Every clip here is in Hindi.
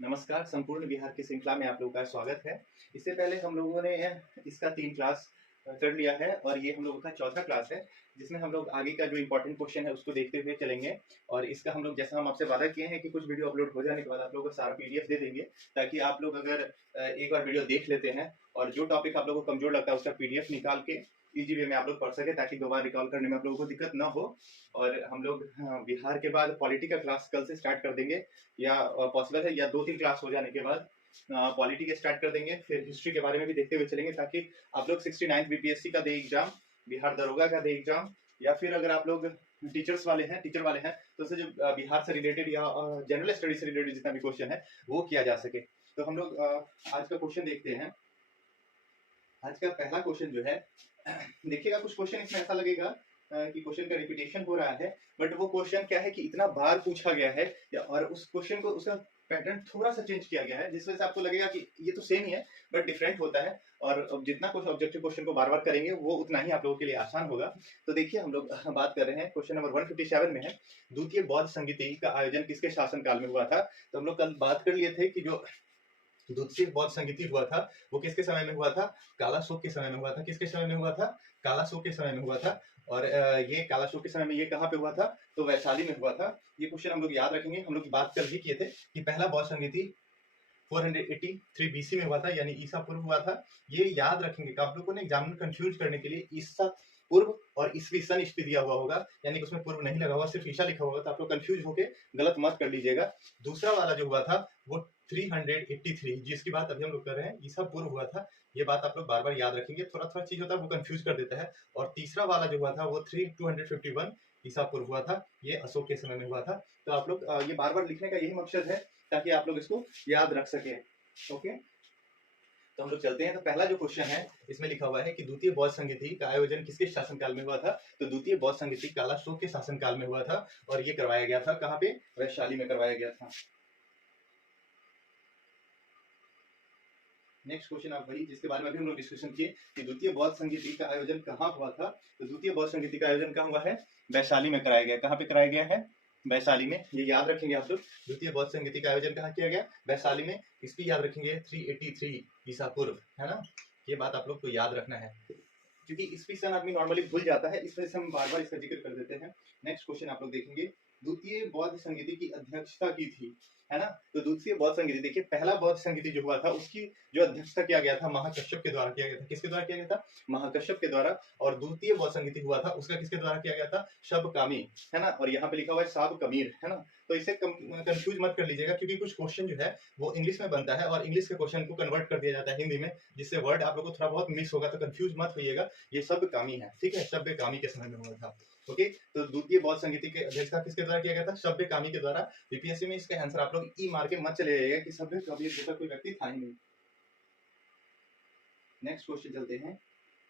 नमस्कार, संपूर्ण बिहार की श्रृंखला में आप लोगों का स्वागत है। इससे पहले हम लोगों ने इसका 3 क्लास कर लिया है और ये हम लोगों का चौथा क्लास है, जिसमें हम लोग आगे का जो इम्पोर्टेंट क्वेश्चन है उसको देखते हुए चलेंगे। और इसका हम लोग जैसा हम आपसे वादा किए हैं कि कुछ वीडियो अपलोड हो जाने के बाद आप लोगों को सारा पीडीएफ दे देंगे, ताकि आप लोग अगर एक बार वीडियो देख लेते हैं और जो टॉपिक आप लोगों को कमजोर लगता है उसका पीडीएफ निकाल के इजी वे में आप लोग पढ़ सके, ताकि दोबारा रिकॉल करने में आप लोगों को दिक्कत ना हो। और हम लोग बिहार के बाद पॉलिटी का क्लास कल से स्टार्ट कर देंगे, या पॉसिबल है या 2-3 क्लास हो जाने के बाद पॉलिटी के स्टार्ट कर देंगे। फिर हिस्ट्री के बारे में भी देखते हुए चलेंगे, ताकि आप लोग 69 बीपीएससी का दे एग्जाम, बिहार दरोगा का दे एग्जाम, या फिर अगर आप लोग टीचर वाले हैं तो उससे जो बिहार से रिलेटेड या जनरल स्टडी से रिलेटेड जितना भी क्वेश्चन है वो किया जा सके। तो हम लोग आज का क्वेश्चन देखते हैं। आज का पहला क्वेश्चन जो है, देखिएगा कुछ क्वेश्चन इसमें ऐसा लगेगा कि क्वेश्चन का रिपीटेशन हो रहा है, बट वो क्वेश्चन क्या है कि इतना बार पूछा गया है और उस क्वेश्चन को उसका पैटर्न थोड़ा सा चेंज किया गया है, जिस वजह से आपको लगेगा कि ये तो सेम ही है बट डिफरेंट होता है। और जितना कुछ ऑब्जेक्टिव क्वेश्चन को बार बार करेंगे वो उतना ही आप लोगों के लिए आसान होगा। तो देखिए, हम लोग बात कर रहे हैं, क्वेश्चन नंबर 157 में है, द्वितीय बौद्ध संगीति का आयोजन किसके शासनकाल में हुआ था। तो हम लोग कल बात कर लिए थे कि जो द्वितीय बौद्ध संगीति हुआ था वो किसके समय में हुआ था, कालाशोक के समय में हुआ था। किसके समय में हुआ था, कालाशोक के समय में हुआ था। और ये कालाशोक के समय में ये कहाँ पे हुआ था, तो वैशाली में हुआ था। ये क्वेश्चन हम लोग याद रखेंगे। हम लोग बात कर भी किए थे कि पहला बौद्ध संगीति 483 बीसी में हुआ था, यानी ईसा पूर्व हुआ था। ये याद रखेंगे कि आप लोगों ने एग्जाम में कंफ्यूज करने के लिए ईसा पूर्व और ईसवी सन ईस्वी दिया हुआ होगा, यानी कि उसमें पूर्व नहीं लगा हुआ, सिर्फ ईसा लिखा होगा, तो आप लोग कंफ्यूज होके गलत मत कर लीजिएगा। दूसरा वाला जो हुआ था वो 383, जिसकी बात अभी हम लोग कर रहे हैं, ईसा पूर्व हुआ था। ये बात आप लोग बार बार याद रखेंगे, थोड़ा थोड़ा चीज होता है वो कंफ्यूज कर देता है। और तीसरा वाला जो हुआ था वो 251 ईसा पूर्व हुआ था, ये अशोक के समय में हुआ था। तो आप लोग ये बार बार लिखने का यही मकसद है, ताकि आप लोग इसको याद रख सके। ओके, तो हम लोग चलते हैं। तो पहला जो क्वेश्चन है इसमें लिखा हुआ है कि द्वितीय बौद्ध संगीति का आयोजन किसके शासनकाल में हुआ था। तो द्वितीय बौद्ध संगीति कालाशोक के शासनकाल में हुआ था, और ये करवाया गया था कहाँ पे, वैशाली में करवाया गया था। नेक्स्ट क्वेश्चन आप वही जिसके बारे में अभी हम लोग डिस्कशन किए कि द्वितीय बौद्ध संगीति का आयोजन कहाँ हुआ था। तो द्वितीय बौद्ध संगीति का आयोजन कहाँ हुआ है, वैशाली में कराया गया। कहाँ पे कराया गया है, वैशाली में। ये याद रखेंगे आप लोग, द्वितीय बौद्ध संगीति का आयोजन कहाँ किया गया, वैशाली में। इसकी याद रखेंगे 383 ईसा पूर्व, है ना। ये बात आप लोग को याद रखना है, क्योंकि ईस्वी सन आदमी नॉर्मली भूल जाता है, इस वजह से हम बार बार इसका जिक्र कर देते हैं। नेक्स्ट क्वेश्चन आप लोग देखेंगे, द्वितीय बौद्ध संगीति की अध्यक्षता की थी, है ना। तो द्वितीय बौद्ध संगीति, देखिए पहला बौद्ध संगीति जो हुआ था उसकी जो अध्यक्षता किया गया था महाकश्यप के द्वारा किया गया था। किसके द्वारा किया गया था, महाकश्यप के द्वारा। और द्वितीय बौद्ध संगीति हुआ था उसका किसके द्वारा किया गया था, शबकामी, है ना। और यहाँ पे लिखा हुआ है साब कमीर, है ना। तो इसे कंफ्यूज मत कर लीजिएगा, क्योंकि कुछ क्वेश्चन जो है वो इंग्लिश में बनता है और इंग्लिश के क्वेश्चन को कन्वर्ट कर दिया जाता है हिंदी में, जिससे वर्ड आप लोग को थोड़ा बहुत मिस होगा, तो कंफ्यूज मत होइएगा। ये सब कामी है, ठीक है, शब्द कामी के समय में हुआ था। ओके, तो द्वितीय बौद्ध संगीति के अध्यक्षता किसके द्वारा किया गया था, शब्द कामी के द्वारा। बीपीएससी में इसका आंसर आप लोग ई मार के मत चले जाइएगा कि शब्द कबीर जैसा कोई व्यक्ति था ही नहीं। नेक्स्ट क्वेश्चन चलते हैं।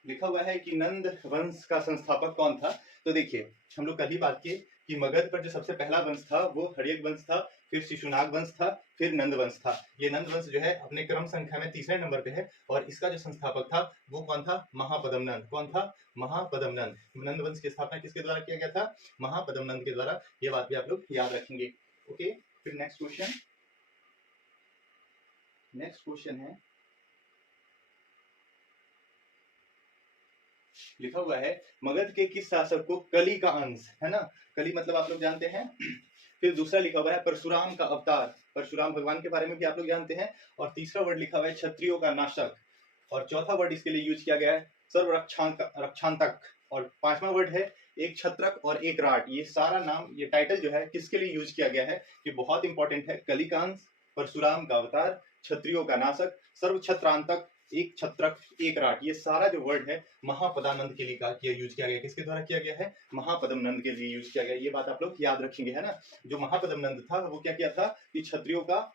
लिखा हुआ है कि नंद वंश का संस्थापक कौन था। तो देखिए, हम लोग कल ही बात की कि मगध पर जो सबसे पहला वंश था वो हर्यक वंश था, फिर शिशुनाग वंश था, फिर नंद वंश था। ये नंद वंश जो है अपने क्रम संख्या में तीसरे नंबर पे है, और इसका जो संस्थापक था वो कौन था, महापद्मनंद। कौन था, महापद्मनंद। नंद वंश की स्थापना किसके द्वारा किया गया था, महापद्मनंद के द्वारा। ये बात भी आप लोग याद रखेंगे। ओके, फिर नेक्स्ट क्वेश्चन। नेक्स्ट क्वेश्चन है, लिखा हुआ है मगध के किस शासक को कली का अंश, है ना। कली मतलब आप लोग जानते हैं। फिर दूसरा लिखा हुआ है परशुराम का अवतार, परशुराम भगवान के बारे में भी आप लोग जानते हैं। और तीसरा वर्ड लिखा हुआ है क्षत्रियों का नाशक। और चौथा वर्ड इसके लिए यूज किया गया है रक्षांतक। और पांचवा वर्ड है एक छत्रक और एक राट। ये सारा नाम, ये टाइटल जो है किसके लिए यूज किया गया है, ये बहुत इंपॉर्टेंट है। कली का अंश, परशुराम का अवतार, क्षत्रियों का नाशक, सर्व छत्रांतक, एक छत्रक, एक राट। ये सारा जो वर्ड है महापदानंद के लिए यूज किया गया। किसके द्वारा किया गया है, महापद्मनंद के लिए यूज किया गया। ये बात आप लोग याद रखेंगे, है ना। जो महापद्मनंद था वो क्या किया था कि क्षत्रियों का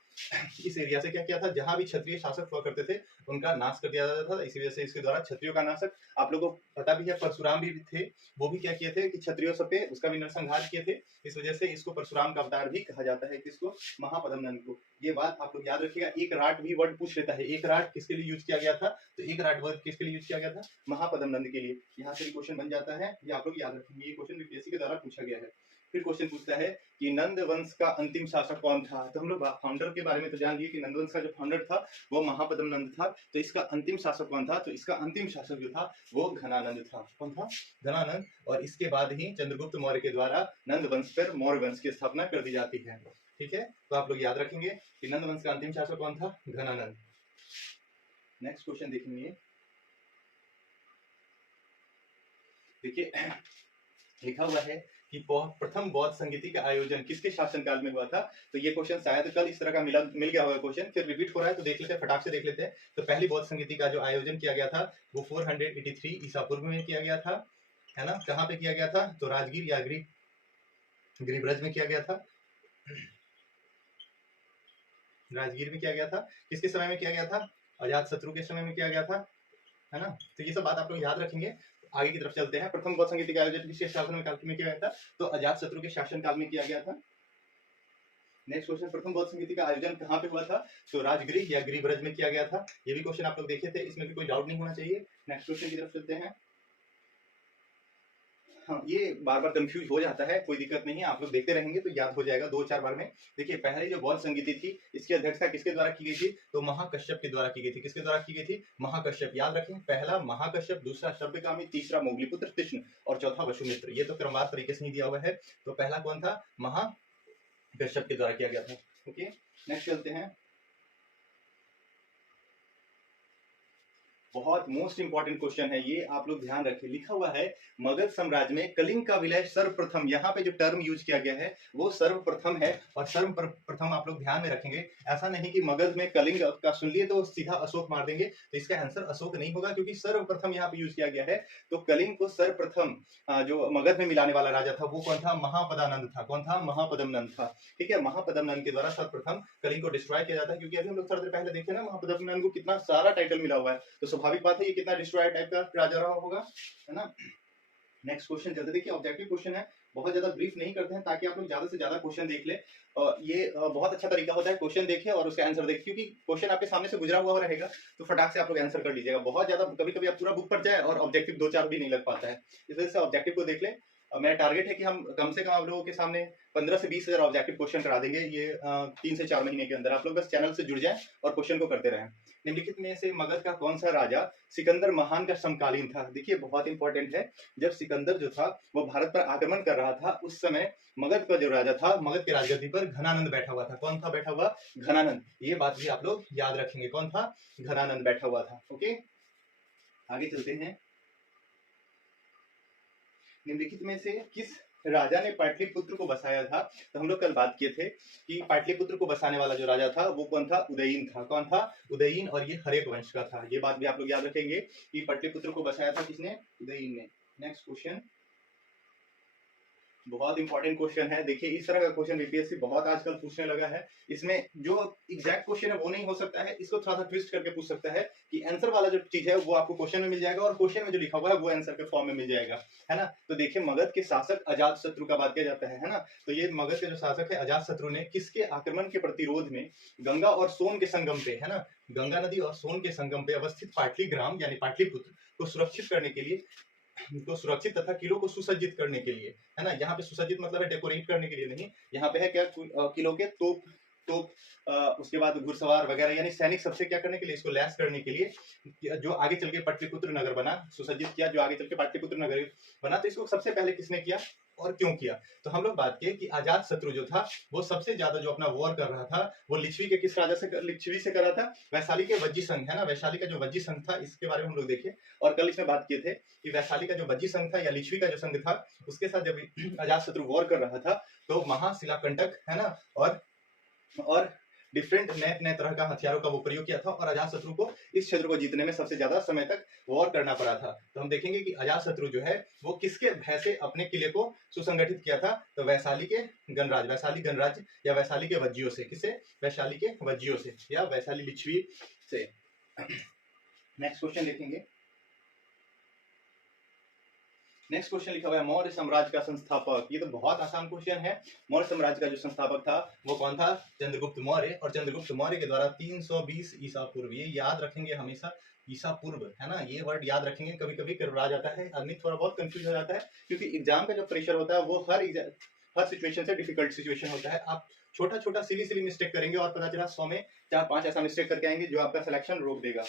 इस एरिया से क्या किया था, जहां भी क्षत्रिय शासक हुआ करते थे उनका नाश कर दिया जाता था। इसी वजह से इसके द्वारा क्षत्रियों का नाशक। आप लोगों को पता भी है परशुराम भी थे, वो भी क्या किए थे कि क्षत्रियों सब पे उसका भी नरसंहार किए थे। इस वजह से इसको परशुराम का अवतार भी कहा जाता है, किसको, महापद्मनंद को। ये बात आप लोग याद रखिएगा। एक राट भी वर्ड पूछ लेता है, एक राट किसके लिए यूज किया गया था, तो एक राट वर्ड किसके लिए यूज किया गया था, महापद्मनंद के लिए। यहाँ से भी क्वेश्चन बन जाता है, ये आप लोग याद रखेंगे। ये क्वेश्चन बीपीएससी के द्वारा पूछा गया है। फिर क्वेश्चन पूछता है कि नंद वंश का अंतिम शासक कौन था। तो हम लोग फाउंडर के बारे में तो जान लिए कि नंद वंश का जो फाउंडर था वो महापद्म नंद था। तो इसका अंतिम शासक कौन था? तो इसका अंतिम शासक जो था वो घनानंद था। कौन था? घनानंद। और इसके बाद ही चंद्रगुप्त मौर्य के द्वारा नंद वंश पर मौर्य वंश की स्थापना कर दी जाती है। ठीक है, तो आप लोग याद रखेंगे कि नंद वंश का अंतिम शासक कौन था? घनानंद। नेक्स्ट क्वेश्चन देखेंगे। देखिए लिखा हुआ है कि प्रथम बौद्ध संगीति का आयोजन किसके शासनकाल में हुआ था। तो ये क्वेश्चन शायद कल इस तरह का मिल गया होगा क्वेश्चन, फिर रिपीट हो रहा है तो देख लेते हैं, फटाक से देख लेते हैं। तो पहली बौद्ध संगीति का जो आयोजन किया गया था वो 483 ईसा पूर्व में किया गया था, है ना। कहाँ पे किया गया था? तो राजगीर या गिरिब्रज में किया गया था। राजगीर में किया गया था। किसके समय में किया गया था? अजात शत्रु के समय में किया गया था, है ना। तो ये सब बात आप लोग याद रखेंगे। आगे की तरफ चलते हैं। प्रथम बौद्ध संगीति का आयोजन किसके शासन काल में किया गया था? तो अजात शत्रु के शासन काल में किया गया था। नेक्स्ट क्वेश्चन, प्रथम बौद्ध संगीति का आयोजन कहाँ पे हुआ था? तो राजगृह या गिरिब्रज में किया गया था। ये भी क्वेश्चन आप लोग देखे थे, इसमें भी कोई डाउट नहीं होना चाहिए। नेक्स्ट क्वेश्चन की तरफ चलते हैं। हाँ, ये बार बार कंफ्यूज हो जाता है, कोई दिक्कत नहीं है, आप लोग देखते रहेंगे तो याद हो जाएगा 2-4 बार में। देखिए पहले जो बौद्ध संगीति थी इसकी अध्यक्षता किसके द्वारा की गई थी? तो महाकश्यप के द्वारा की गई थी। किसके द्वारा की गई थी? महाकश्यप। याद रखें, पहला महाकश्यप, दूसरा शब्दकामी, तीसरा मोगलीपुत्र कृष्ण और चौथा वसुमित्र। ये तो क्रमवार तरीके से नहीं दिया हुआ है। तो पहला कौन था? महाकश्यप के द्वारा किया गया था। ओके, नेक्स्ट चलते हैं। बहुत मोस्ट इंपॉर्टेंट क्वेश्चन है ये, आप लोग ध्यान रखें। लिखा हुआ है मगध साम्राज्य में कलिंग का विलय सर्वप्रथम, यहाँ पे जो टर्म यूज किया गया है वो सर्वप्रथम है। और सर्वप्रथम आप लोग ध्यान में रखेंगे, ऐसा नहीं कि मगध में कलिंग का सुन लिए तो सीधा अशोक मार देंगे। तो इसका आंसर अशोक नहीं होगा, क्योंकि सर्वप्रथम यहाँ पे यूज किया गया है। तो कलिंग को सर्वप्रथम जो मगध में मिलाने वाला राजा था वो कौन था? महापदानंद था। कौन था? महापद्मनंद था। ठीक है, महापद्मनंद के द्वारा सर्वप्रथम कलिंग को डिस्ट्रॉय किया जाता है। क्योंकि अभी हम लोग थोड़ी देर पहले देखे ना, महापद्मनंद को कितना सारा टाइटल मिला हुआ है, तो स्वाभाविक बात है ये कितना डिस्ट्रॉय टाइप का राजा रहा होगा, है ना। नेक्स्ट क्वेश्चन चलते। देखिए ऑब्जेक्टिव क्वेश्चन है, बहुत ज्यादा ब्रीफ नहीं करते हैं ताकि आप लोग ज्यादा से ज्यादा क्वेश्चन देख ले। ये बहुत अच्छा तरीका होता है, क्वेश्चन देखें और उसका आंसर देखें, क्योंकि क्वेश्चन आपके सामने से गुजरा हुआ रहेगा तो फटाक से आप लोग आंसर कर लीजिएगा। बहुत ज्यादा कभी कभी आप पूरा बुक पढ़ जाए और ऑब्जेक्टिव 2-4 भी नहीं लग पाता है, इस वजह से ऑब्जेक्टिव को देख ले। मेरा टारगेट है कि हम कम से कम आप लोगों के सामने 15 से 20 हजार ऑब्जेक्टिव क्वेश्चन करा देंगे ये 3 से 4 महीने के अंदर। आप लोग बस चैनल से जुड़ जाएं और क्वेश्चन को करते रहें। निम्नलिखित में से मगध का कौन सा राजा सिकंदर महान का समकालीन था? देखिए बहुत इंपॉर्टेंट है, जब सिकंदर जो था वो भारत पर आक्रमण कर रहा था उस समय मगध का जो राजा था, मगध के राजगद्दी पर घनानंद बैठा हुआ था। कौन था बैठा हुआ? घनानंद। ये बात भी आप लोग याद रखेंगे, कौन था? घनानंद बैठा हुआ था। ओके, आगे चलते हैं। निम्नलिखित में से किस राजा ने पाटलिपुत्र को बसाया था? तो हम लोग कल बात किए थे कि पाटलिपुत्र को बसाने वाला जो राजा था वो कौन था? उदयीन था। कौन था? उदयीन। और ये हरेक वंश का था। ये बात भी आप लोग याद रखेंगे कि पाटलिपुत्र को बसाया था किसने? उदयीन ने। नेक्स्ट क्वेश्चन, बहुत इंपॉर्टेंट क्वेश्चन है। देखिए इस तरह का क्वेश्चन बीपीएससी बहुत आजकल पूछने लगा है। इसमें जो एग्जैक्ट क्वेश्चन है वो नहीं हो सकता है, इसको थोड़ा सा ट्विस्ट करके पूछ सकता है कि आंसर वाला जो चीज है वो आपको क्वेश्चन में मिल जाएगा और क्वेश्चन में जो लिखा हुआ है वो आंसर के फॉर्म में मिल जाएगा, है ना। तो देखिए मगध के शासक अजात शत्रु का बात किया जाता है ना। तो ये मगध के जो शासक है अजात शत्रु ने किसके आक्रमण के प्रतिरोध में गंगा और सोन के संगम पे, है ना, गंगा नदी और सोन के संगम पे अवस्थित पाटलिग्राम यानी पाटलिपुत्र को सुरक्षित करने के लिए, तो सुरक्षित तथा किलों को सुसज्जित करने के लिए, है ना। यहाँ पे सुसज्जित मतलब है डेकोरेट करने के लिए नहीं, यहाँ पे है क्या? किलों के तोप उसके बाद घुड़सवार वगैरह यानी सैनिक सबसे क्या करने के लिए, इसको लैस करने के लिए जो आगे चल के पाटलिपुत्र नगर बना, सुसज्जित किया जो आगे चल के पाटलिपुत्र नगर बना। तो इसको सबसे पहले किसने किया और क्यों किया? तो हम लोग बात किए कि अजात शत्रु जो था वो सबसे ज्यादा जो अपना वॉर कर रहा था वो लिच्छवी के किस राजा से? लिच्छवी से कर रहा था। वैशाली के वज्जी संघ, है ना, वैशाली का जो वज्जी संघ था इसके बारे में हम लोग देखे और कल इसमें बात किए थे कि वैशाली का जो वज्जी संघ था या लिच्छवी का जो संघ था उसके साथ जब अजात शत्रु वॉर कर रहा था तो महाशिलाकंटक, है ना, और डिफरेंट नए नए तरह का हथियारों का वो प्रयोग किया था और अजात शत्रु को इस क्षेत्र को जीतने में सबसे ज्यादा समय तक वॉर करना पड़ा था। तो हम देखेंगे कि अजात शत्रु जो है वो किसके भय से अपने किले को सुसंगठित किया था? तो वैशाली के गणराज, वैशाली गणराज या वैशाली के वज्जियों से। किसे? वैशाली के वज्जियों से या वैशाली लिच्छवी से। नेक्स्ट क्वेश्चन देखेंगे। नेक्स्ट क्वेश्चन लिखा हुआ है मौर्य साम्राज्य का संस्थापक। ये तो बहुत आसान क्वेश्चन है। मौर्य साम्राज्य का जो संस्थापक था वो कौन था? चंद्रगुप्त मौर्य। और चंद्रगुप्त मौर्य के द्वारा 320 ईसा पूर्व, ये याद रखेंगे हमेशा, ईसा पूर्व, है ना, ये वर्ड याद रखेंगे। कभी कभी करवा जाता है, आदमी थोड़ा बहुत कंफ्यूज हो जाता है क्योंकि एग्जाम का जो प्रेशर होता है वो हर सिचुएशन से डिफिकल्ट सिचुएशन होता है। आप छोटा छोटा सिली सिली मिस्टेक करेंगे और पता चला 100 में 4-5 ऐसा मिस्टेक करके आएंगे जो आपका सिलेक्शन रोक देगा।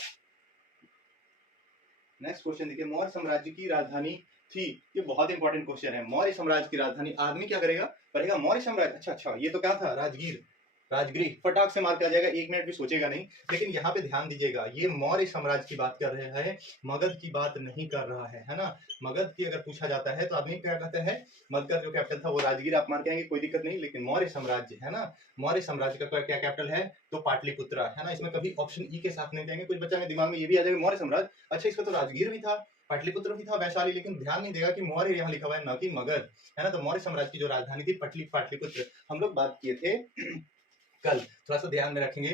नेक्स्ट क्वेश्चन देखिए, मौर्य साम्राज्य की राजधानी थी। ये बहुत इंपॉर्टेंट क्वेश्चन है। मौर्य साम्राज्य की राजधानी, आदमी क्या करेगा, पढ़ेगा मौर्य साम्राज्य, अच्छा ये तो क्या था, राजगीर, राजगृह, फटाक से मार के आ जाएगा, 1 मिनट भी सोचेगा नहीं। लेकिन यहाँ पे ध्यान दीजिएगा, ये मौर्य साम्राज्य की बात कर रहे हैं, मगध की बात नहीं कर रहा है ना। मगध की अगर पूछा जाता है तो आदमी क्या कहते हैं, मगध का जो कैपिटल था वो राजगीर, आप मार के आएंगे कोई दिक्कत नहीं। लेकिन मौर्य साम्राज्य है ना, मौर्य साम्राज्य का क्या कैपिटल है, तो पाटलिपुत्र है ना। इसमें कभी ऑप्शन ई के साथ नहीं जाएंगे, कुछ बच्चा के दिमाग में ये भी आ जाएगा मौर्य साम्राज्य, अच्छा इसका तो राजगीर भी था, पाटलिपुत्र भी था, वैशाली, लेकिन ध्यान नहीं देगा कि मौर्य यहाँ लिखा हुआ है, न कि मगध, है ना। तो मौर्य साम्राज्य की जो राजधानी थी पाटलिपुत्र, हम लोग बात किए थे कल, थोड़ा सा ध्यान में रखेंगे।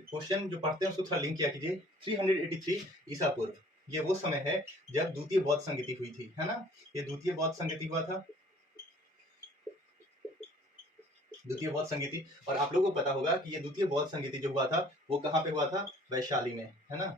क्वेश्चन जो पढ़ते हैं उसको थोड़ा लिंक किया कीजिए। 383 ईसा पूर्व, ये वो समय है जब द्वितीय बौद्ध संगति हुई थी, है ना। ये द्वितीय बौद्ध संगति हुआ था, द्वितीय बौद्ध संगति। और आप लोगों को पता होगा कि ये द्वितीय बौद्ध संगति जो हुआ था वो कहाँ पे हुआ था, वैशाली में, है ना,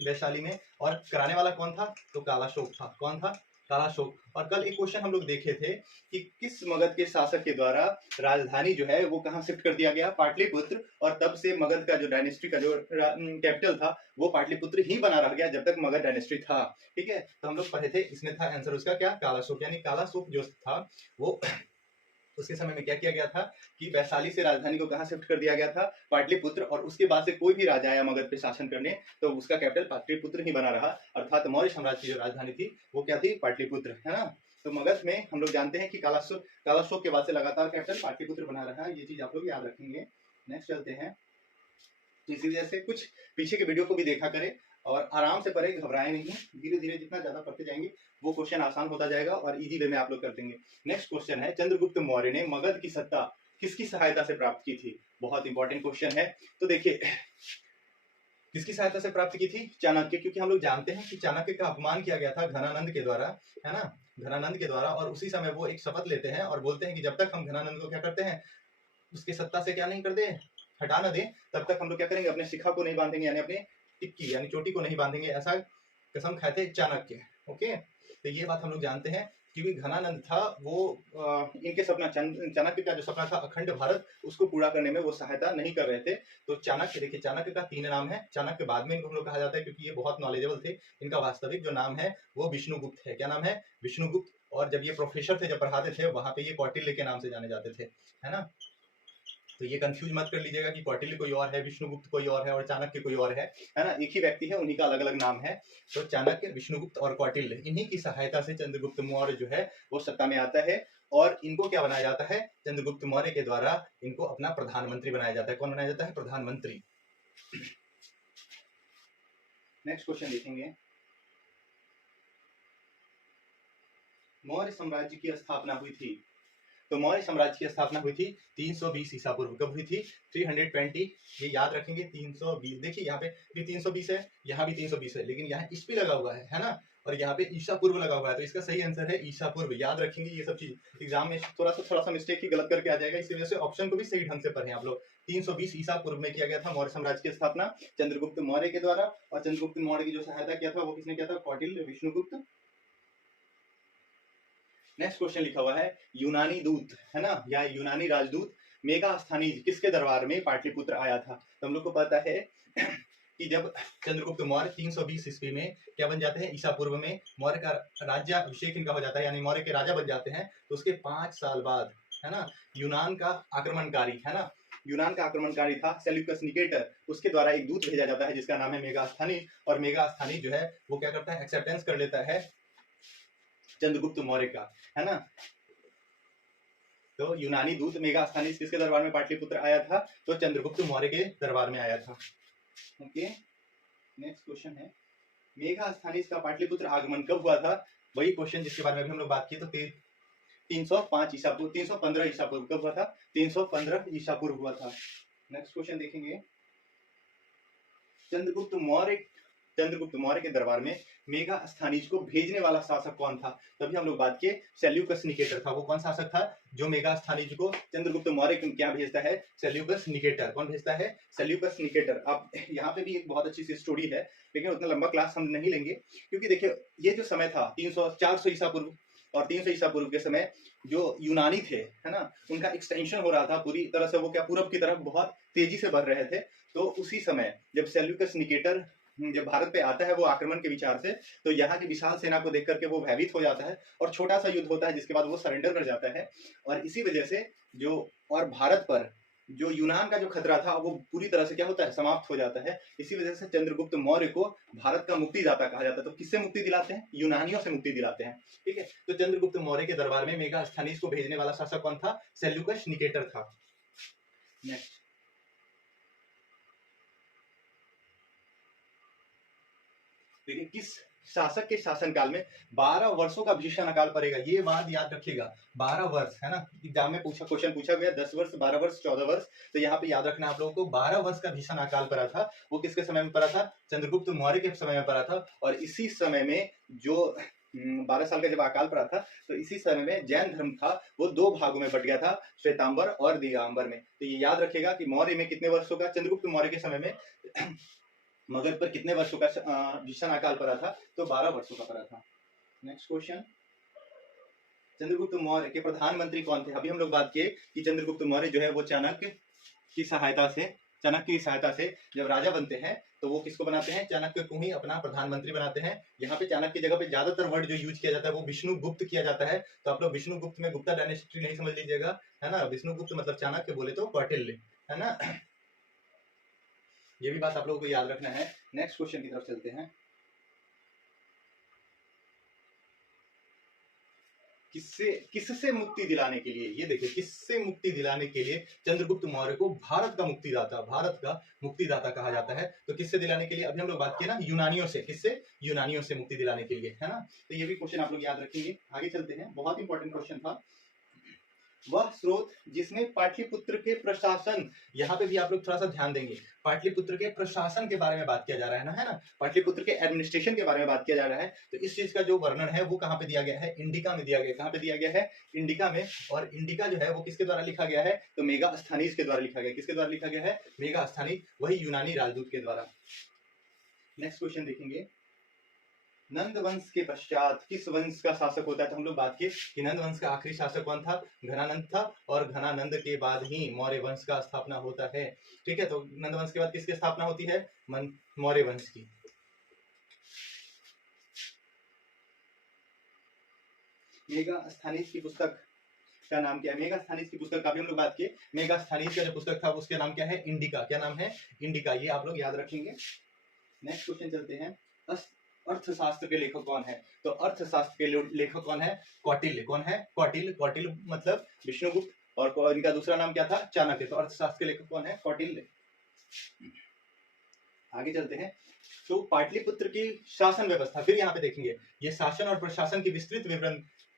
वैशाली में। और कराने वाला कौन था, तो कालाशोक था। कौन था, कालाशोक। और कल एक क्वेश्चन हम लोग देखे थे कि किस मगध के शासक के द्वारा राजधानी जो है वो कहाँ शिफ्ट कर दिया गया, पाटलिपुत्र। और तब से मगध का जो डायनेस्टी का जो कैपिटल था वो पाटलिपुत्र ही बना रह गया जब तक मगध डायनेस्टी था। ठीक है, तो हम लोग पढ़े थे, इसमें था आंसर उसका क्या, कालाशोक। यानी कालाशोक जो था वो उसके समय में क्या किया गया था कि वैशाली से राजधानी को कहाँ शिफ्ट कर दिया गया था, पाटलिपुत्र। और उसके बाद से कोई भी राजा आया मगध पे शासन करने तो उसका कैपिटल पाटलिपुत्र ही बना रहा, अर्थात मौर्य साम्राज्य की जो राजधानी थी वो क्या थी, पाटलिपुत्र, है ना। तो मगध में हम लोग जानते हैं कि कालाशोक के बाद से लगातार कैपिटल पाटलिपुत्र बना रहा है, ये चीज आप लोग याद रखेंगे। नेक्स्ट चलते हैं। तो इसी वजह से कुछ पीछे के वीडियो को भी देखा करें और आराम से पढ़े, घबराए नहीं, धीरे धीरे जितना ज्यादा पढ़ते जाएंगे वो क्वेश्चन आसान होता जाएगा और इजी वे में आप लोग कर देंगे। नेक्स्ट क्वेश्चन है, चंद्रगुप्त मौर्य ने मगध की सत्ता किसकी सहायता से प्राप्त की थी। बहुत इंपॉर्टेंट क्वेश्चन है। तो देखिए, किसकी सहायता से प्राप्त की थी, चाणक्य। क्योंकि हम लोग जानते हैं कि चाणक्य का अपमान किया गया था घनानंद के द्वारा, है ना, घनानंद के द्वारा। और उसी समय वो एक शपथ लेते हैं और बोलते हैं कि जब तक हम घनानंद को क्या करते हैं, उसके सत्ता से क्या नहीं कर दे, हटा ना दे, तब तक हम लोग क्या करेंगे, अपने शिखा को नहीं बांधेंगे, यानी अपने टिक्की यानी चोटी को नहीं बांधेंगे, ऐसा कसम खाए थे चाणक्य। ओके, तो ये बात हम लोग जानते हैं। क्योंकि घनानंद था वो इनके सपना, चाणक्य का जो सपना था अखंड भारत, उसको पूरा करने में वो सहायता नहीं कर रहे थे। तो चाणक्य, देखिए चाणक्य का 3 नाम है। चाणक्य बाद में इनको हम लोग कहा जाता है क्योंकि ये बहुत नॉलेजेबल थे। इनका वास्तविक जो नाम है वो विष्णुगुप्त है। क्या नाम है, विष्णुगुप्त। और जब ये प्रोफेसर थे, जब पढ़ाते थे, वहां पे ये कौटिल्य के नाम से जाने जाते थे, है ना। तो ये कंफ्यूज मत कर लीजिएगा कि कौटिल्य कोई और है, विष्णुगुप्त कोई और है और चाणक्य कोई और है ना। एक ही व्यक्ति है, उन्हीं का अलग अलग नाम है। तो चाणक्य, विष्णुगुप्त और कौटिल्य, इन्हीं की सहायता से चंद्रगुप्त मौर्य जो है वो सत्ता में आता है। और इनको क्या बनाया जाता है, चंद्रगुप्त मौर्य के द्वारा इनको अपना प्रधानमंत्री बनाया जाता है। कौन बनाया जाता है, प्रधानमंत्री। नेक्स्ट क्वेश्चन देखेंगे, मौर्य साम्राज्य की स्थापना हुई थी। तो मौर्य साम्राज्य की स्थापना हुई थी 320 ईसा पूर्व। कब हुई थी, 320, ये याद रखेंगे 320। देखिए यहाँ पे भी 320 है, यहाँ भी 320 है, लेकिन यहाँ ईस्वी लगा हुआ है ना, और यहाँ पे ईसा पूर्व लगा हुआ है। तो इसका सही आंसर है ईसा पूर्व। याद रखेंगे ये सब चीज, एग्जाम में थोड़ा सा मिस्टेक ही गलत करके आ जाएगा, इसी वजह से ऑप्शन को भी सही ढंग से पढ़ें आप लोग। 320 ईसा पूर्व में किया गया था मौर्य साम्राज्य की स्थापना चंद्रगुप्त मौर्य के द्वारा। और चंद्रगुप्त मौर्य की जो सहायता किया था वो किसने किया था, कौटिल्य, विष्णुगुप्त। नेक्स्ट क्वेश्चन लिखा हुआ है, यूनानी दूत, है ना, या यूनानी राजदूत मेगास्थनीज किसके दरबार में पाटलिपुत्र आया था। तो हम लोग को पता है कि जब चंद्रगुप्त मौर्य 320 ईस्वी में क्या बन जाते हैं, ईसा पूर्व में मौर्य का राज्याभिषेक इनका हो जाता है, यानी मौर्य के राजा बन जाते हैं। तो उसके 5 साल बाद, है ना, यूनान का आक्रमणकारी, है ना, यूनान का आक्रमणकारी था सेल्यूकस निकेटर, उसके द्वारा एक दूत भेजा जाता है जिसका नाम है मेगास्थनी। और मेगास्थनी जो है वो क्या करता है, एक्सेप्टेंस कर लेता है चंद्रगुप्त मौर्य का, है ना। तो यूनानी दूत मेगास्थनीज किसके दरबार में पाटलिपुत्र आया था, तो चंद्रगुप्त मौर्य के दरबार में आया था। ओके, नेक्स्ट क्वेश्चन है, मेगास्थनीज का पाटलिपुत्र आगमन कब हुआ था। वही क्वेश्चन जिसके बारे में भी हम लोग बात किए। तो 305 ईसा पूर्व, 315 ईसा पूर्व। कब हुआ था, 315 ईसा पूर्व हुआ था। नेक्स्ट क्वेश्चन देखेंगे, चंद्रगुप्त मौर्य के दरबार में मेगास्थनीज को भेजने वाला शासक कौन था। तभी हम लोग बात किए, सेल्यूकस निकेटर था। वो कौन शासक था जो मेगास्थनीज को चंद्रगुप्त मौर्य क्या भेजता है, सेल्यूकस निकेटर। कौन भेजता है, सेल्यूकस निकेटर। अब यहाँ पे भी एक बहुत अच्छी सी स्टोरी है, लेकिन उतना लंबा क्लास हम नहीं लेंगे क्योंकि देखिए ये जो समय था 400 ईसा पूर्व, और 300 ईसा पूर्व के समय जो यूनानी थे, है ना, उनका एक्सटेंशन हो रहा था पूरी तरह से, वो क्या पूरब की तरफ बहुत तेजी से बढ़ रहे थे। तो उसी समय जब सेल्यूकस निकेटर जब भारत पे आता है वो आक्रमण के विचार से, तो यहाँ की विशाल सेना को देख करके वो भयभीत हो जाता है और छोटा सा युद्ध होता है, जिसके बाद वो सरेंडर कर जाता है। और इसी वजह से जो और भारत पर जो यूनान का जो खतरा था वो पूरी तरह से क्या होता है, समाप्त हो जाता है। इसी वजह से चंद्रगुप्त मौर्य को भारत का मुक्तिदाता कहा जाता है। तो किससे मुक्ति दिलाते हैं? यूनानियों से मुक्ति दिलाते हैं। ठीक है, तो चंद्रगुप्त मौर्य के दरबार में मेगास्थनीज को भेजने वाला शासक कौन था? सेल्यूकस निकेटर था। नेक्स्ट, देखिए किस शासक के शासनकाल में 12 वर्षों का भीषण अकाल पड़ेगा। ये बात याद रखिएगा, 12 वर्ष, है ना, एग्जाम में क्वेश्चन पूछा गया 10 वर्ष, 12 वर्ष, 14 वर्ष, तो यहाँ पे याद रखना आप लोगों को 12 वर्ष का भीषण अकाल पड़ा था। वो किसके समय में पड़ा था? चंद्रगुप्त मौर्य के समय में पड़ा था। और इसी समय में जो 12 साल का जब अकाल पड़ा था, तो इसी समय में जैन धर्म था वो 2 भागों में बट गया था, श्वेतांबर और दिगंबर में। तो ये याद रखेगा कि मौर्य में कितने वर्षों का, चंद्रगुप्त मौर्य के समय में मगध पर कितने वर्षों का भीषण अकाल पड़ा था? तो 12 वर्षों का पड़ा था। नेक्स्ट क्वेश्चन, चंद्रगुप्त मौर्य के प्रधानमंत्री कौन थे? अभी हम लोग बात किए कि चंद्रगुप्त मौर्य जो है वो चाणक्य की सहायता से जब राजा बनते हैं तो वो किसको बनाते हैं? चाणक्य को ही अपना प्रधानमंत्री बनाते हैं। यहाँ पे चाणक्य की जगह पे ज्यादातर वर्ड जो यूज किया जाता है वो विष्णुगुप्त किया जाता है। तो आप लोग विष्णुगुप्त में गुप्ता डायनेस्टी नहीं समझ लीजिएगा, है ना। विष्णुगुप्त मतलब चाणक्य बोले तो कौटिल्य, है ना। ये भी बात आप लोगों को याद रखना है। नेक्स्ट क्वेश्चन की तरफ चलते हैं। किससे मुक्ति दिलाने के लिए, ये देखिए, किससे मुक्ति दिलाने के लिए चंद्रगुप्त मौर्य को भारत का मुक्तिदाता कहा जाता है? तो किससे दिलाने के लिए? अभी हम लोग बात किए ना यूनानियों से। किससे? यूनानियों से मुक्ति दिलाने के लिए, है ना। तो ये भी क्वेश्चन आप लोग याद रखेंगे। आगे चलते हैं, बहुत इंपॉर्टेंट क्वेश्चन था। वह स्रोत जिसमें पाटलिपुत्र के प्रशासन, यहाँ पे भी आप लोग थोड़ा सा ध्यान देंगे, पाटलिपुत्र के प्रशासन के बारे में बात किया जा रहा है ना, पाटलिपुत्र के एडमिनिस्ट्रेशन के बारे में बात किया जा रहा है। तो इस चीज का जो वर्णन है वो कहाँ पे दिया गया है? इंडिका में दिया गया। कहाँ पे दिया गया है? इंडिका में। और इंडिका जो है वो किसके द्वारा लिखा गया है? तो मेगास्थनीज के द्वारा लिखा गया। किसके द्वारा लिखा गया है? मेगास्थनीज, वही यूनानी राजदूत के द्वारा। नेक्स्ट क्वेश्चन देखेंगे, नंद वंश के पश्चात किस वंश का शासक होता है? तो हम लोग बात किए कि नंद वंश का आखिरी शासक कौन था? घनानंद था। और घनानंद के बाद ही मौर्य वंश का स्थापना होता है। ठीक है, तो नंद वंश के बाद किसकी स्थापना होती है? मौर्य वंश की। मेगास्थनीज की पुस्तक का नाम क्या है? मेगास्थनीज की पुस्तक का भी हम लोग बात किए। मेगास्थनीज का जो पुस्तक था उसके नाम क्या है? इंडिका। क्या नाम है? इंडिका। ये आप लोग याद रखेंगे। नेक्स्ट क्वेश्चन चलते हैं, अर्थशास्त्र के लेखक कौन है? तो अर्थशास्त्र के लेखक कौन है? कौटिल्य। कौन है? कौटिल्य। कौटिल्य मतलब विष्णुगुप्त, और इनका दूसरा नाम क्या था? चाणक्य। तो अर्थशास्त्र के लेखक कौन है? कौटिल्य। आगे चलते हैं, तो पाटलिपुत्र की शासन व्यवस्था, फिर यहाँ पे देखेंगे ये शासन और प्रशासन की विस्तृत विवरण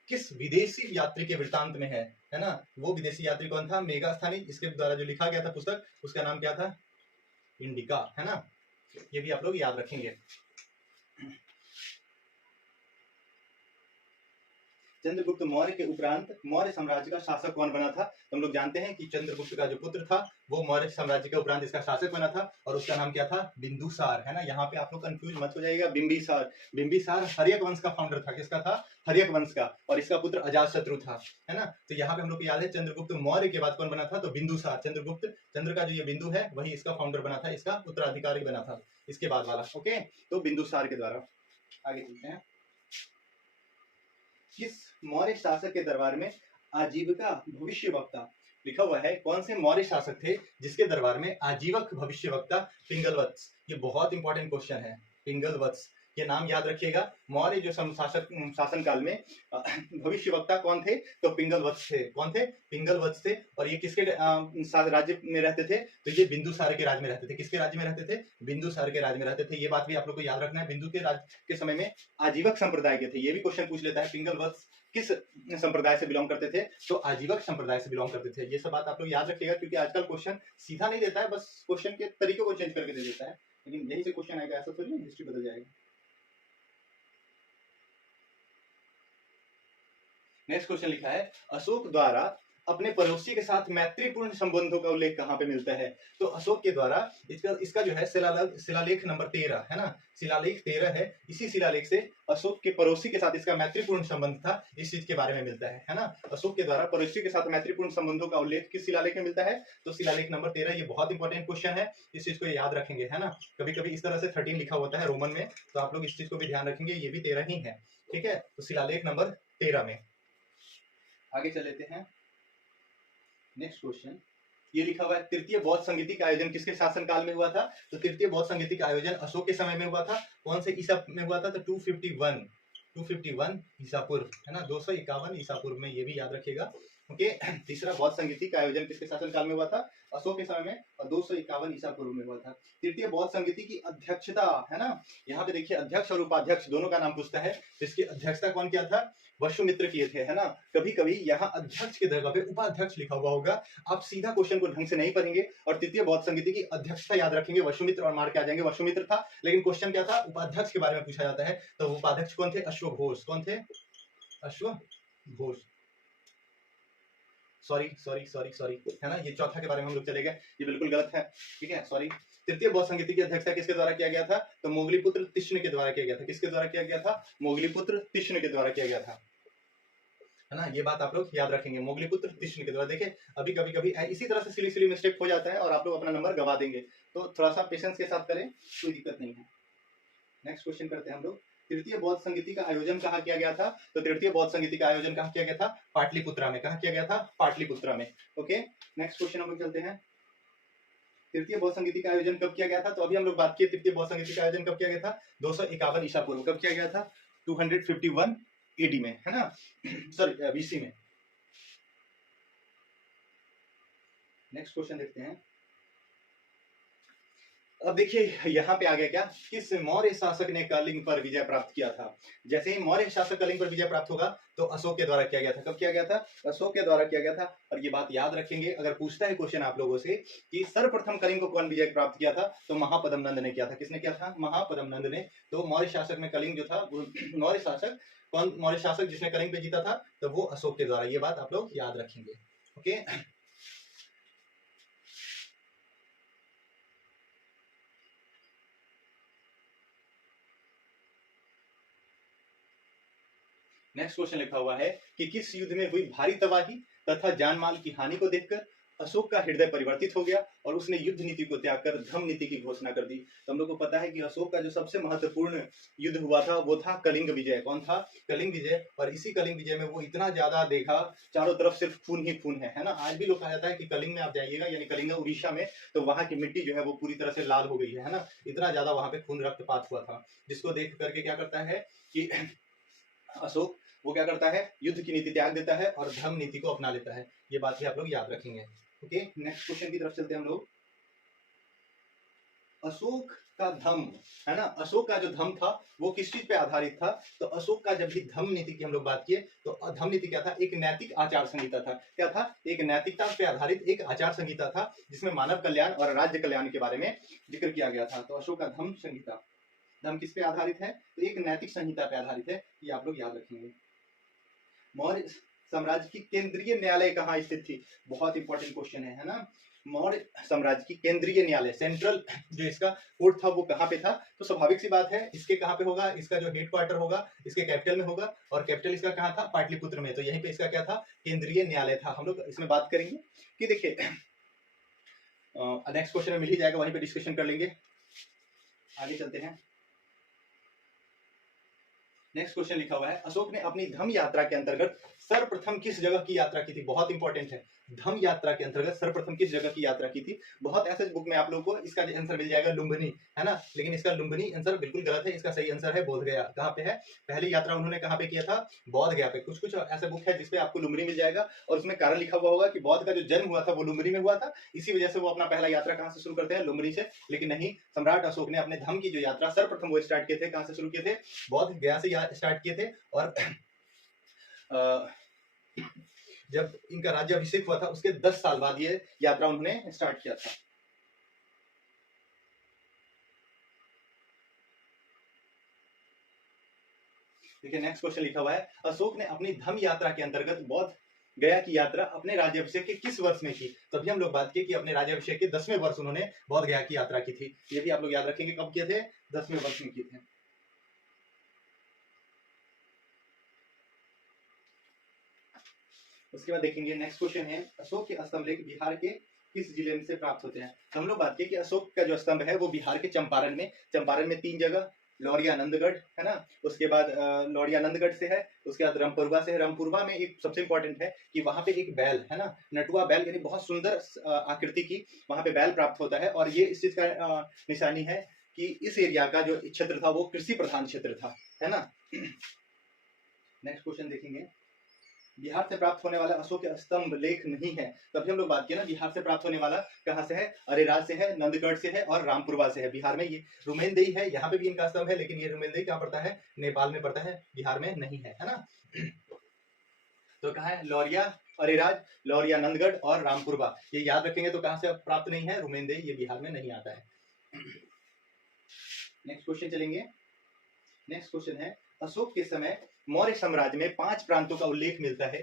किस विदेशी यात्री के वृत्तांत में है ना। वो विदेशी यात्री कौन था? मेगास्थनीज। इसके द्वारा जो लिखा गया था पुस्तक, उसका नाम क्या था? इंडिका, है ना। ये भी आप लोग याद रखेंगे। चंद्रगुप्त मौर्य के उपरांत मौर्य साम्राज्य का शासक कौन बना था? तो हम लोग जानते हैं कि चंद्रगुप्त का जो पुत्र था वो मौर्य साम्राज्य के उपरांत इसका शासक बना था, और उसका नाम क्या था? बिंदुसार, है ना। यहाँ पे आप लोग कंफ्यूज मत हो जाइएगा। बिंबिसार। बिंबिसार हर्यक वंश का फाउंडर था। किसका था? हर्यक वंश का। और इसका पुत्र अजातशत्रु था, है ना। तो यहाँ पे हम लोग को याद है चंद्रगुप्त मौर्य के बाद कौन बना था? तो बिंदुसार। चंद्रगुप्त, चंद्र का जो ये बिंदु है वही इसका फाउंडर बना था, इसका उत्तराधिकारी बना था इसके बाद वाला। ओके, तो बिंदुसार के द्वारा। आगे चलते हैं, किस मौर्य शासक के दरबार में आजीविका भविष्यवक्ता लिखा हुआ है? कौन से मौर्य शासक थे जिसके दरबार में आजीवक भविष्यवक्ता? पिंगलवत्स। ये बहुत इंपॉर्टेंट क्वेश्चन है, पिंगलवत्स। ये नाम याद रखिएगा। मौर्य जो शासन काल में भविष्यवक्ता कौन थे? तो पिंगलवत्स थे। कौन थे? पिंगलवत्स थे। और ये किसके राज्य में रहते थे? तो ये बिंदुसार के राज्य में रहते थे। किसके राज्य में रहते थे? बिंदुसार के राज्य में रहते थे। ये बात भी आप लोग को याद रखना है। बिंदु के राज्य के समय में आजीवक संप्रदाय के थे। ये भी क्वेश्चन पूछ लेता है, पिंगलवत्स किस संप्रदाय से बिलोंग करते थे? तो आजीवक संप्रदाय से बिलोंग करते थे। ये सब बात आप लोग याद रखिएगा, क्योंकि आजकल क्वेश्चन सीधा नहीं देता है, बस क्वेश्चन के तरीकों को चेंज करके दे देता है। लेकिन यही से क्वेश्चन आएगा, ऐसा थोड़ी ना हिस्ट्री बदल जाएगा। नेक्स्ट क्वेश्चन लिखा है, अशोक द्वारा अपने पड़ोसी के साथ मैत्रीपूर्ण संबंधों का उल्लेख कहाँ पे मिलता है? तो अशोक के द्वारा इसका जो है शिलालेख नंबर 13 है ना, शिलालेख 13 है। इसी शिलालेख से अशोक के पड़ोसी के साथ इसका मैत्रीपूर्ण संबंध था, इस चीज के बारे में मिलता है ना। अशोक के द्वारा पड़ोसी के साथ मैत्रीपूर्ण संबंधों का उल्लेख किस शिलालेख में मिलता है? तो शिलालेख नंबर 13। ये बहुत इंपॉर्टेंट क्वेश्चन है, इस चीज को याद रखेंगे है ना। कभी कभी इस तरह से 13 लिखा होता है रोमन में, तो आप लोग इस चीज को भी ध्यान रखेंगे, ये भी 13 ही है, ठीक है। तो शिलालेख नंबर 13 में आगे चल लेते हैं। नेक्स्ट क्वेश्चन ये लिखा हुआ है, तृतीय बौद्ध संगीति का आयोजन किसके शासनकाल में हुआ था? तो तृतीय बौद्ध संगीति का आयोजन अशोक के समय में हुआ था। कौन से ईसा में हुआ था? तो 251 ईसा पूर्व है ना, 251 ईसा पूर्व में, ये भी याद रखिएगा। ओके, तीसरा बौद्ध संगीति का आयोजन किसके शासनकाल में हुआ था? अशोक के समय में, और 251 ईसा पूर्व में हुआ था। तृतीय बौद्ध संगीति की अध्यक्षता है ना, यहाँ पे देखिए अध्यक्ष और उपाध्यक्ष दोनों का नाम पूछता है, तो इसकी अध्यक्षता कौन किया था? वसुमित्र किए थे है ना। कभी कभी यहाँ अध्यक्ष की जगह पे उपाध्यक्ष लिखा हुआ होगा, आप सीधा क्वेश्चन को ढंग से नहीं पढ़ेंगे और तृतीय बौद्ध संगीति की अध्यक्षता याद रखेंगे, वसुमित्र, और मार के आ जाएंगे वसुमित्र था, लेकिन क्वेश्चन क्या था? उपाध्यक्ष के बारे में पूछा जाता है। तो उपाध्यक्ष कौन थे? अश्वघोष। कौन थे? अश्वघोष। सॉरी है ना, ये चौथा के बारे में हम लोग चले गए, ये बिल्कुल गलत है, ठीक है, सॉरी। तृतीय बौद्ध संगीति की अध्यक्षता किसके द्वारा किया गया था? तो मोगलीपुत्र तिष्ण के द्वारा किया गया था। किसके द्वारा किया गया था? मोगलीपुत्र तिष्ण के द्वारा किया गया था, है ना। ये बात आप लोग याद रखेंगे, मोगलीपुत्र तिष्ण के द्वारा। देखिए अभी कभी इसी तरह से सिली मिस्टेक हो जाता है और आप लोग अपना नंबर गवा देंगे, तो थोड़ा सा पेशेंस के साथ करें, कोई दिक्कत नहीं है। नेक्स्ट क्वेश्चन करते हैं हम लोग, तृतीय बौद्ध संगीति का आयोजन कहाँ किया गया था? तो तृतीय बौद्ध संगीति का आयोजन कहाँ किया गया था? पाटलिपुत्रा में। कहाँ किया गया था? पाटलिपुत्रा में। ओके, नेक्स्ट क्वेश्चन हम लोग चलते हैं, तृतीय बौद्ध संगीति का आयोजन कब किया गया था? तो अभी हम लोग बात किए तृतीय बौद्ध संगीति का आयोजन कब किया गया था? 251 ईसा पूर्व। कब किया गया था? 251 एडी में, है ना, सॉरी बीसी में। नेक्स्ट क्वेश्चन देखते हैं। अब देखिए यहाँ पे आ गया क्या, किस मौर्य शासक ने कलिंग पर विजय प्राप्त किया था? जैसे ही मौर्य शासक कलिंग पर विजय प्राप्त होगा तो अशोक के द्वारा किया गया था। कब किया गया था? अशोक के द्वारा किया गया था। और ये बात याद रखेंगे, अगर पूछता है क्वेश्चन आप लोगों से कि सर्वप्रथम कलिंग को कौन विजय प्राप्त किया था, तो महापद्म नंद ने किया था। किसने किया था? महापद्म नंद ने। तो मौर्य शासक में कलिंग जो था, मौर्य शासक कौन? मौर्य शासक जिसने कलिंग पे जीता था, तो वो अशोक के द्वारा। ये बात आप लोग याद रखेंगे। ओके, नेक्स्ट क्वेश्चन लिखा हुआ है कि किस युद्ध में हुई भारी तबाही तथा जान माल की हानि को देखकर अशोक का हृदय परिवर्तित हो गया और उसने युद्ध नीति को त्याग कर धर्म नीति की घोषणा कर दी। तो हम लोग को पता है कि अशोक का जो सबसे महत्वपूर्ण युद्ध हुआ था वो था कलिंग विजय। कौन था? कलिंग विजय। और इसी कलिंग विजय में वो इतना ज्यादा देखा, चारों तरफ सिर्फ खून ही खून है ना। आज भी लोग कहा जाता है कि कलिंग में आप जाइएगा, यानी कलिंग उड़ीसा में, तो वहां की मिट्टी जो है वो पूरी तरह से लाल हो गई है ना। इतना ज्यादा वहां पे खून रक्तपात हुआ था, जिसको देख करके क्या करता है कि अशोक वो क्या करता है? युद्ध की नीति त्याग देता है और धर्म नीति को अपना लेता है। ये बात भी आप लोग याद रखेंगे। ओके, नेक्स्ट क्वेश्चन की तरफ चलते हैं हम लोग। अशोक का धम्म है ना, अशोक का जो धम्म था वो किस चीज पे आधारित था? तो अशोक का जब भी धम्म नीति की हम लोग बात किए तो धम्म नीति क्या था? एक नैतिक आचार संहिता था। क्या था? एक नैतिकता पे आधारित एक आचार संहिता था, जिसमें मानव कल्याण और राज्य कल्याण के बारे में जिक्र किया गया था। तो अशोक का धम्म संहिता, धम्म किस पे आधारित है? तो एक नैतिक संहिता पे आधारित है, ये आप लोग याद रखेंगे। मौर्य साम्राज्य की केंद्रीय न्यायालय कहाँ स्थित थी? बहुत इंपॉर्टेंट क्वेश्चन है ना। मौर्य साम्राज्य की केंद्रीय न्यायालय, सेंट्रल जो इसका कोर्ट था वो कहाँ पे था? तो स्वाभाविक सी बात है, इसके कहाँ पे होगा? इसका जो हेडक्वार्टर होगा इसके कैपिटल में होगा, और कैपिटल इसका कहाँ था? पाटलिपुत्र में। तो यहीं पे इसका क्या था? केंद्रीय न्यायालय था। हम लोग इसमें बात करेंगे कि देखिए नेक्स्ट क्वेश्चन में मिल ही जाएगा, वहीं पे डिस्कशन कर लेंगे। आगे चलते हैं। नेक्स्ट क्वेश्चन लिखा हुआ है, अशोक ने अपनी धम्म यात्रा के अंतर्गत सर्वप्रथम किस जगह की यात्रा की थी? बहुत इंपॉर्टेंट है, धम्म यात्रा के अंतर्गत सर्वप्रथम किस जगह की यात्रा की थी? बहुत ऐसे बुक में आप लोगों को इसका आंसर मिल जाएगा लुम्बिनी, है ना, लेकिन इसका लुम्बिनी आंसर बिल्कुल गलत है। इसका सही आंसर है बोधगया। कहाँ पे है? पहली यात्रा उन्होंने कहाँ पे किया था? बोधगया पे। कुछ कुछ ऐसे बुक है जिसपे आपको लुम्बिनी मिल जाएगा और उसमें कारण लिखा हुआ होगा कि बौद्ध का जो जन्म हुआ था वो लुम्बिनी में हुआ था, इसी वजह से वो अपना पहला यात्रा कहाँ से शुरू करते हैं? लुम्बिनी से। लेकिन नहीं, सम्राट अशोक ने अपने धम्म की जो यात्रा सर्वप्रथम वो स्टार्ट किए थे, कहाँ से शुरू किए थे? बोध गया से स्टार्ट किए थे। और जब इनका राज्याभिषेक हुआ था उसके 10 साल बाद ये यात्रा उन्होंने स्टार्ट किया था। देखिए नेक्स्ट क्वेश्चन लिखा हुआ है, अशोक ने अपनी धम्म यात्रा के अंतर्गत बौद्ध गया की यात्रा अपने राज्याभिषेक के किस वर्ष में की? तो अभी हम लोग बात की कि अपने राज्याभिषेक के 10वें वर्ष उन्होंने बोध गया की यात्रा की थी। ये भी आप लोग याद रखेंगे, कब किए थे? 10वें वर्ष में किए थे। उसके बाद देखेंगे नेक्स्ट क्वेश्चन है, अशोक के स्तंभ लेख बिहार के किस जिले में से प्राप्त होते हैं? तो हम लोग बात की कि अशोक का जो स्तंभ है वो बिहार के चंपारण में 3 जगह, लौरिया नंदगढ़ है ना, उसके बाद लौरिया नंदगढ़ से है, उसके बाद रामपुरवा से है। रामपुरवा में एक सबसे इंपॉर्टेंट है कि वहां पे एक बैल है ना, नटुआ बैल, यानी बहुत सुंदर आकृति की वहां पे बैल प्राप्त होता है, और ये इस चीज का निशानी है कि इस एरिया का जो क्षेत्र था वो कृषि प्रधान क्षेत्र था, है ना। नेक्स्ट क्वेश्चन देखेंगे, बिहार से प्राप्त होने वाला अशोक स्तंभ लेख नहीं है। तभी हम लोग बात किए ना, बिहार से प्राप्त होने वाला कहाँ से है? अरेराज से है, नंदगढ़ से है और रामपुरवा से है। बिहार में ये रुमेनदेही है, यहाँ पे भी इनका स्तंभ है, लेकिन ये रुमेनदेही कहाँ पड़ता है? नेपाल में पड़ता है, बिहार में नहीं है, है ना। तो कहाँ है? लौरिया, अरेराज, लौरिया नंदगढ़ और रामपुरवा, ये याद रखेंगे। तो कहाँ से प्राप्त नहीं है? रुमेनदेही, ये बिहार में नहीं आता है। नेक्स्ट क्वेश्चन चलेंगे। नेक्स्ट क्वेश्चन है, अशोक के समय मौर्य साम्राज्य में 5 प्रांतों का उल्लेख मिलता है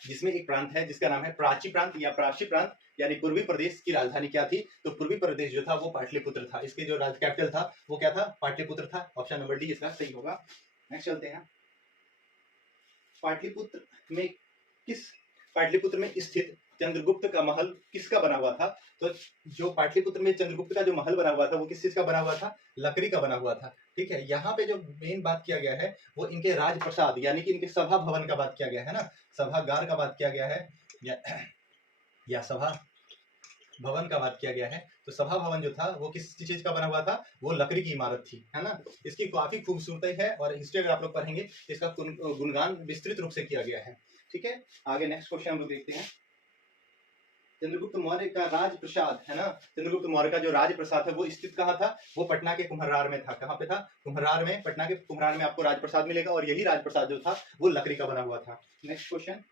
जिसमें एक प्रांत है जिसका नाम है प्राची प्रांत या प्राची प्रांत, यानी पूर्वी प्रदेश की राजधानी क्या थी? तो पूर्वी प्रदेश जो था वो पाटलिपुत्र था, इसके जो राज कैपिटल था वो क्या था? पाटलिपुत्र था। ऑप्शन नंबर डी इसका सही होगा। नेक्स्ट चलते हैं, पाटलिपुत्र में स्थित चंद्रगुप्त का महल किसका बना हुआ था? तो जो पाटलिपुत्र में चंद्रगुप्त का जो महल बना हुआ था वो किस चीज का बना हुआ था? लकड़ी का बना हुआ था, ठीक है। यहाँ पे जो मेन बात किया गया है वो इनके राजप्रसाद यानी कि इनके सभा भवन का बात किया गया है ना, सभागार का बात किया गया है या सभा भवन का बात किया गया है। तो सभा भवन जो था वो किस चीज का बना हुआ था? वो लकड़ी की इमारत थी, है ना। इसकी काफी खूबसूरती है और हिस्ट्री अगर आप लोग पढ़ेंगे तो इसका गुणगान विस्तृत रूप से किया गया है, ठीक है। आगे नेक्स्ट क्वेश्चन हम लोग देखते हैं, चंद्रगुप्त मौर्य का राजप्रसाद है ना, चंद्रगुप्त मौर्य का जो राजप्रसाद है वो स्थित कहाँ था? वो पटना के कुम्हरार में था। कहाँ पे था? कुम्हरार में, पटना के कुम्हरार में आपको राजप्रसाद मिलेगा, और यही राजप्रसाद जो था वो लकड़ी का बना हुआ था। नेक्स्ट क्वेश्चन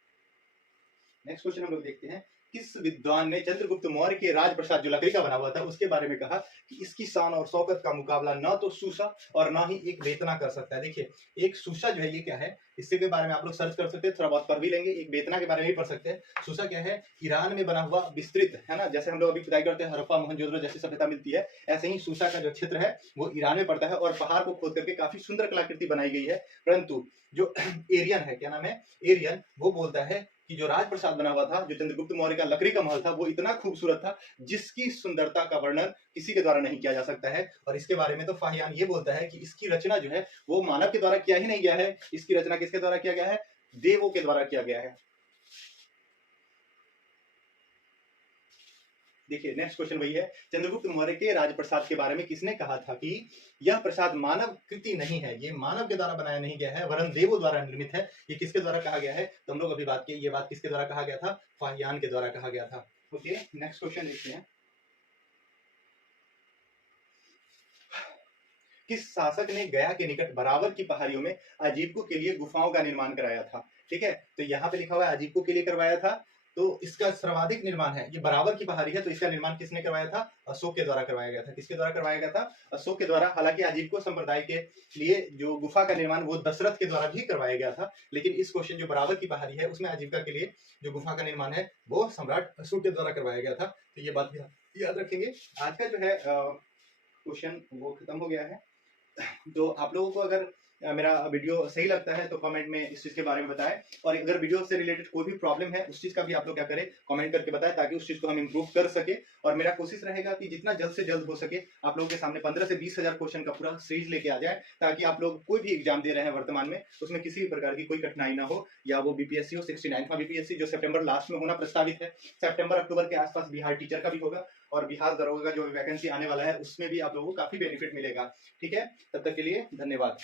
हम लोग देखते हैं, किस विद्वान ने चंद्रगुप्त मौर्य के राजप्रसाद जो लकड़ी का बना हुआ था उसके बारे में कहा कि इसकी शान और शौकत का मुकाबला न तो सूसा और न ही एक बेतना कर सकता है? देखिए, एक सूसा जो है ये क्या है, इसके के बारे में आप लोग सर्च कर सकते हैं, थोड़ा बहुत पढ़ भी लेंगे। एक बेतना के बारे में भी पढ़ सकते हैं। सूसा क्या है? ईरान में बना हुआ विस्तृत, है ना, जैसे हम लोग अभी खुदाई करते हैं हड़प्पा मोहनजोदड़ो जैसी सभ्यता मिलती है, ऐसे ही सूसा का जो क्षेत्र है वो ईरान में पड़ता है, और पहाड़ को खोद करके काफी सुंदर कलाकृति बनाई गई है। परंतु जो एरियन है, क्या नाम है? एरियन, वो बोलता है कि जो राजप्रसाद बना हुआ था, जो चंद्रगुप्त मौर्य का लकड़ी का महल था, वो इतना खूबसूरत था जिसकी सुंदरता का वर्णन किसी के द्वारा नहीं किया जा सकता है। और इसके बारे में तो फाहियान ये बोलता है कि इसकी रचना जो है वो मानव के द्वारा किया ही नहीं गया है, इसकी रचना किसके द्वारा किया गया है? देवों के द्वारा किया गया है। देखिए नेक्स्ट क्वेश्चन वही है, चंद्रगुप्त मौर्य के राजप्रसाद के बारे में किसने कहा था कि यह प्रसाद मानव कृति नहीं है, ये मानव के द्वारा बनाया नहीं गया है वरन देवों द्वारा निर्मित है? ये किसके द्वारा कहा गया है? तो हम लोग अभी बात की, ये बात किसके द्वारा कहा गया था? फाहियान के द्वारा कहा गया था। ओके, नेक्स्ट क्वेश्चन देखते हैं, किस शासक ने गया के निकट बराबर की पहाड़ियों में अजीबकों के लिए गुफाओं का निर्माण कराया था? ठीक है, तो यहाँ पे लिखा हुआ है अजीबकों के लिए करवाया था, तो इसका सर्वाधिक निर्माण है, ये बराबर की पहाड़ी है, तो इसका निर्माण किसने करवाया था? अशोक के द्वारा करवाया गया था। किसके द्वारा करवाया गया था? अशोक के द्वारा। हालांकि अजीबको संप्रदाय के लिए जो गुफा का निर्माण वो दशरथ के द्वारा भी करवाया गया था, लेकिन इस क्वेश्चन जो बराबर की पहाड़ी है उसमें आजीविका के लिए जो गुफा का निर्माण है वो सम्राट अशोक के द्वारा करवाया गया था। तो ये बात याद रखेंगे। आज का जो है क्वेश्चन वो खत्म हो गया है। तो आप लोगों को अगर मेरा वीडियो सही लगता है तो कमेंट में इस चीज के बारे में बताएं, और अगर वीडियो से रिलेटेड कोई भी प्रॉब्लम है उस चीज का भी आप लोग क्या करें, कमेंट करके बताएं, ताकि उस चीज को हम इंप्रूव कर सके। और मेरा कोशिश रहेगा कि जितना जल्द से जल्द हो सके आप लोगों के सामने 15 से 20 हजार क्वेश्चन का पूरा सीरीज लेके आ जाए, ताकि आप लोग कोई भी एग्जाम दे रहे हैं वर्तमान में उसमें किसी भी प्रकार की कोई कठिनाई ना हो, या वो बीपीएससी हो 69वां बीपीएससी जो सितंबर लास्ट में होना प्रस्तावित है, सितंबर अक्टूबर के आसपास बिहार टीचर का भी होगा, और बिहार दरोगा का जो वैकेंसी आने वाला है उसमें भी आप लोगों को काफी बेनिफिट मिलेगा। ठीक है, तब तक के लिए धन्यवाद।